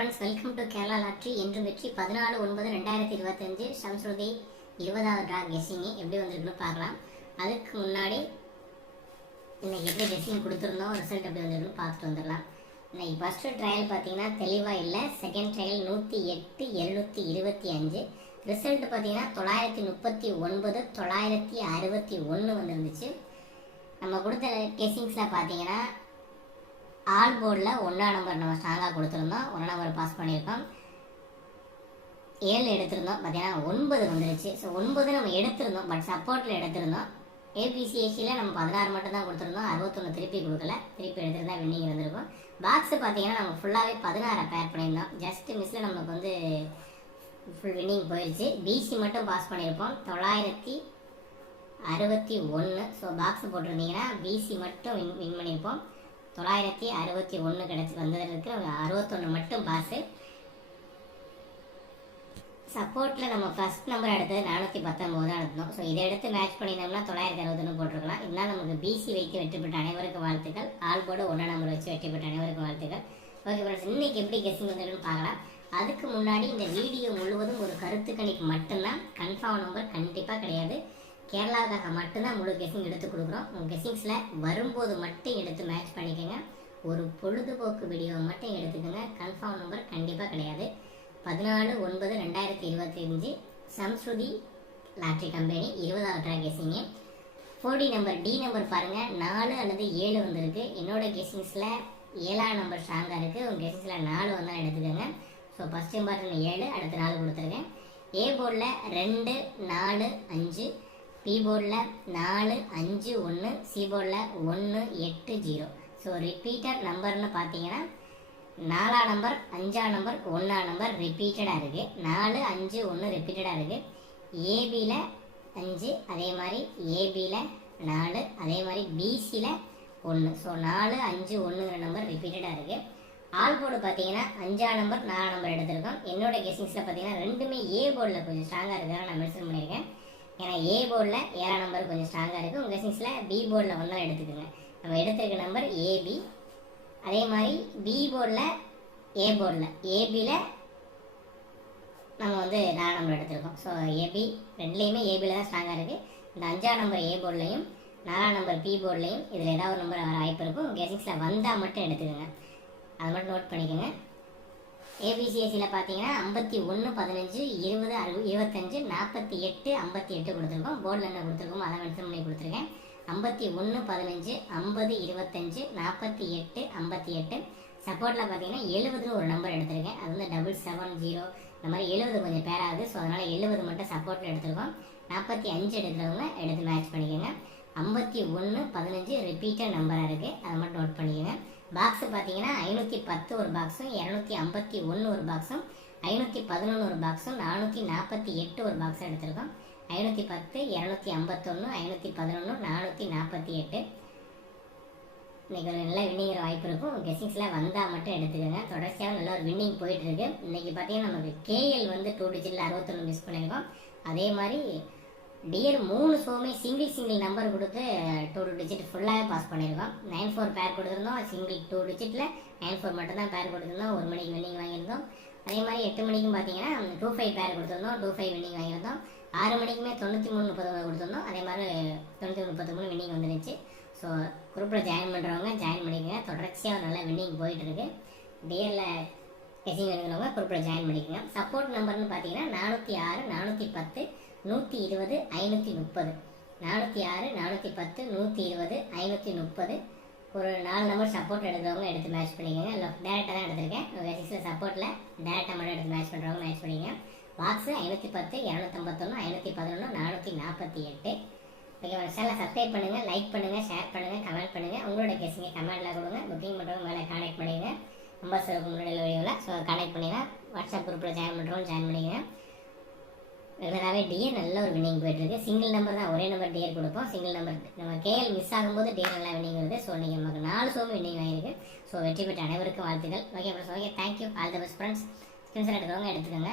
Friends, welcome to Kerala lottery. என்றும் வெற்றி 14/9/2025 ஷம்சுருதி 20வது draw guessing எப்படி வந்திருக்குன்னு பார்க்கலாம். அதுக்கு முன்னாடி இன்னைக்கு எப்படி கெஸ்ஸிங் கொடுத்துருந்தோம், ரிசல்ட் எப்படி வந்திருக்குன்னு பார்த்துட்டு வந்துடலாம். இன்னைக்கு ஃபஸ்ட்டு ட்ரையல் பார்த்தீங்கன்னா தெளிவாக இல்லை. Second trial 108 725. ரிசல்ட் பார்த்தீங்கன்னா 939 961 வந்துருந்துச்சு. நம்ம கொடுத்த கெஸ்ஸிங்ஸில் பார்த்தீங்கன்னா ஆல் போர்டில் 1ஆம் நம்பர் நம்ம ஸ்ட்ராங்காக கொடுத்துருந்தோம், 1ஆம் நம்பர் பாஸ் பண்ணியிருக்கோம். 7 எடுத்திருந்தோம், பார்த்தீங்கன்னா 9 வந்துருச்சு. ஸோ 9 நம்ம எடுத்திருந்தோம், பட் சப்போர்ட்டில் எடுத்திருந்தோம். ஏபிசிஎஸ்சியில் நம்ம 16 மட்டும் தான் கொடுத்துருந்தோம், 61 திருப்பி கொடுக்கல. திருப்பி எடுத்திருந்தா வின்னிங் வந்திருக்கும். பாக்ஸு பார்த்தீங்கன்னா நம்ம ஃபுல்லாகவே 16 பேர் பண்ணியிருந்தோம். ஜஸ்ட் மிஸ்ஸில் நமக்கு வந்து ஃபுல் வின்னிங் போயிடுச்சு. பிசி மட்டும் பாஸ் பண்ணியிருப்போம் 961. ஸோ பாக்ஸ் போட்டிருந்தீங்கன்னா பிசி மட்டும் வின் பண்ணியிருப்போம். 961 கிடச்சி வந்ததுக்கு 61 மட்டும் பாஸு. சப்போர்ட்டில் நம்ம ஃபஸ்ட் நம்பர் எடுத்தது 419 தான் எடுத்தோம். ஸோ இதை எடுத்து மேட்ச் பண்ணியிருந்தோம்னா 961 போட்டிருக்கலாம். இதனால் நமக்கு பிசி வைத்து வெற்றி பெற்ற அனைவருக்கும் வாழ்த்துக்கள். ஆல் போர்டு 1ஆம் நம்பர் வச்சு வெற்றி பெற்ற அனைவருக்கும் வாழ்த்துக்கள். ஓகே ஃப்ரெண்ட்ஸ், இன்றைக்கி எப்படி கெஸ்ஸிங் வந்துருன்னு பார்க்கலாம். அதுக்கு முன்னாடி இந்த வீடியோ முழுவதும் ஒரு கருத்து கணிப்பு மட்டும்தான், கன்ஃபார்ம் நம்பர் கண்டிப்பாக கிடையாது. கேரளாவுக்காக மட்டும்தான் முழு கெஸ்ஸிங் எடுத்து கொடுக்குறோம். உங்கள் கெஸ்ஸிங்ஸில் வரும்போது மட்டும் எடுத்து மேட்ச் பண்ணிக்கோங்க. ஒரு பொழுதுபோக்கு வீடியோ மட்டும் எடுத்துக்கோங்க. கன்ஃபார்ம் நம்பர் கண்டிப்பாக கிடையாது. 14/9/2025 ஷம்சுருதி லாட்ரி கம்பெனி 20வது draw guessing. 4D number D number பாருங்கள், 4 அல்லது 7 வந்திருக்கு. என்னோட கெஸ்ஸிங்ஸில் 7ஆம் நம்பர் ஸ்ட்ராங்காக இருக்குது. உங்கள் கெஸ்ஸிங்ஸில் 4 வந்தால் எடுத்துக்கோங்க. ஸோ ஃபஸ்ட் இம்பார்ட்டன் 7, அடுத்த 4 கொடுத்துருக்கேன். ஏ போர்டில் 2 4 5, பி போர்டில் 4 5 1, சி போர்டில் 1 8 0. ஸோ ரிப்பீட்டட் நம்பர்னு பார்த்தீங்கன்னா 4ஆம் நம்பர் 5ஆம் நம்பர் 1ஆம் நம்பர் ரிப்பீட்டடாக இருக்குது. 4 5 1 ரிப்பீட்டடாக இருக்குது. ஏபியில் 5, அதே மாதிரி ஏபியில் 4, அதே மாதிரி பிசியில் 1. ஸோ 4 5 1ங்கிற நம்பர் ரிப்பீட்டடாக இருக்குது. ஆல் போர்டு பார்த்தீங்கன்னா 5ஆம் நம்பர் 4ஆம் நம்பர் எடுத்திருக்கோம். என்னோட கெஸ்ஸிங்ஸில் பார்த்தீங்கன்னா ரெண்டுமே ஏ போர்டில் கொஞ்சம் ஸ்ட்ராங்காக இருக்கிறதா நான் மென்ஷன் பண்ணியிருக்கேன். ஏன்னா ஏ போர்டில் 7ஆம் நம்பர் கொஞ்சம் ஸ்ட்ராங்காக இருக்குது. உங்கள் கெஸ்ஸிங்ஸில் பி போர்டில் வந்தாலும் எடுத்துக்கோங்க. நம்ம எடுத்திருக்க நம்பர் ஏபி. அதே மாதிரி பி போர்டில் ஏ போர்டில் ஏபியில் நம்ம வந்து 4ஆம் நம்பர் எடுத்திருக்கோம். ஸோ ஏபி ரெண்டுலேயுமே ஏபியில் தான் ஸ்ட்ராங்காக இருக்குது. இந்த 5ஆம் நம்பர் ஏ போர்ட்லையும் 4ஆம் நம்பர் பி போர்ட்லையும் இதில் ஏதாவது ஒரு நம்பர் வர வாய்ப்பு இருக்கும். உங்கள் கெஸ்ஸிங்ஸில் வந்தால் மட்டும் எடுத்துக்கோங்க, அதை மட்டும் நோட் பண்ணிக்கோங்க. ஏபிசிஎஸ்சியில் பார்த்தீங்கன்னா 51 15 20 25 48 58 கொடுத்துருக்கோம். போர்டில் என்ன கொடுத்துருக்கோமோ அதை மென்ஷன் பண்ணி கொடுத்துருக்கேன். 51 15 50 25 48 58. சப்போர்ட்டில் பார்த்தீங்கன்னா 70 ஒரு நம்பர் எடுத்திருக்கேன். அது வந்து 770. இந்த மாதிரி 70 கொஞ்சம் பேராகுது. ஸோ அதனால் 70 மட்டும் சப்போர்ட்டில் எடுத்திருக்கோம். 45 எடுக்கிறவங்க எடுத்து மேட்ச் பண்ணிக்கோங்க. 51 15 ரிப்பீட்டட் நம்பராக இருக்குது, அதை மட்டும் நோட் பண்ணிக்கோங்க. பாக்ஸு பார்த்தீங்கன்னா 510 ஒரு பாக்ஸும், 251 ஒரு பாக்ஸும், 511 ஒரு பாக்ஸும், 448 ஒரு பாக்ஸும் எடுத்திருக்கோம். 510 251 511 448. இன்றைக்கி ஒரு நல்ல வின்னிங்கிற வாய்ப்பு இருக்கும். கெஸ்ஸிங்ஸில் வந்தால் மட்டும் எடுத்துக்கோங்க. தொடர்ச்சியாக நல்ல ஒரு வின்னிங் போயிட்டுருக்கு. இன்றைக்கி பார்த்தீங்கன்னா நமக்கு கேஎல் வந்து 2 டிஜிட்டில் 61 மிஸ் பண்ணியிருக்கோம். அதே மாதிரி டிஎல் 3 ஷோவுமே சிங்கிள் நம்பர் கொடுத்து 2 டிஜிட் ஃபுல்லாகவே பாஸ் பண்ணியிருக்கோம். 94 பேர் கொடுத்துருந்தோம். சிங்கிள் 2 டிஜிட்டில் 94 மட்டும் தான் பேர் கொடுத்துருந்தோம். 1 மணிக்கு வின்னிங் வாங்கியிருந்தோம். அதே மாதிரி 8 மணிக்கும் பார்த்தீங்கன்னா 25 பேர் கொடுத்துருந்தோம். 25 வின்னிங் வாங்கியிருந்தோம். 6 மணிக்குமே 93 30 கொடுத்துருந்தோம். அதே மாதிரி 93 33 வின்னிங் வந்துருச்சு. ஸோ குரூப்பில் ஜாயின் பண்ணுறவங்க ஜாயின் பண்ணிக்கோங்க. தொடர்ச்சியாக ஒரு நல்ல வின்னிங் போயிட்டுருக்கு. டிஎல்லில் கெஸ்ஸிங் எடுக்கிறவங்க குரூப்பில் ஜாயின் பண்ணிக்கோங்க. சப்போர்ட் நம்பர்னு பார்த்தீங்கன்னா 406 410 120 530. 406 410 120 530. ஒரு 4 நம்பர் சப்போர்ட் எடுக்கிறவங்க எடுத்து மேட்ச் பண்ணிக்கோங்க. இல்லை டேரெக்டாக தான் எடுத்திருக்கேன். கெஸ்ஸிங்ஸில் சப்போர்ட்டில் டேரெக்டாக மட்டும் எடுத்து மேட்ச் பண்ணுறவங்க மேட்ச் பண்ணிக்கோங்க. பாக்ஸு 510 251 511 448. ஓகே, சேனலை சப்ஸ்கிரைப் பண்ணுங்கள், லைக் பண்ணுங்கள், ஷேர் பண்ணுங்கள், கமெண்ட் பண்ணுங்கள். உங்களோட கெஸ்ஸிங்கை கமெண்ட்டில் கொடுங்க. புக்கிங் பண்ணுறவங்க மேலே கான்டாக்ட் பண்ணிடுங்க. நம்பர்ஸ் இருக்கும் முன்னாடி வீடியோவில். ஸோ கான்டாக்ட் பண்ணிங்கன்னா வாட்ஸ்அப் குரூப்பில் ஜாயின் பண்ணிக்கோங்க. ரெகுலராகவே டிஎர் நல்ல ஒரு வின்னிங் போயிட்டுருக்கு. சிங்கிள் நம்பர் தான், ஒரே நம்பர் டிஎர் கொடுப்போம். சிங்கிள் நம்பர் நம்ம கேஎல் மிஸ் ஆகும்போது டிஎர் நல்லா வின்னிங் வருது. ஸோ நீங்கள் நமக்கு 4 ஷோவும் வின்னிங் ஆகிருக்கு. ஸோ வெற்றி பெற்ற அனைவருக்கும் வாழ்த்துக்கள். Okay friends, okay, thank you, all the best friends. Screenshot எடுக்கிறவங்க எடுத்துக்கோங்க.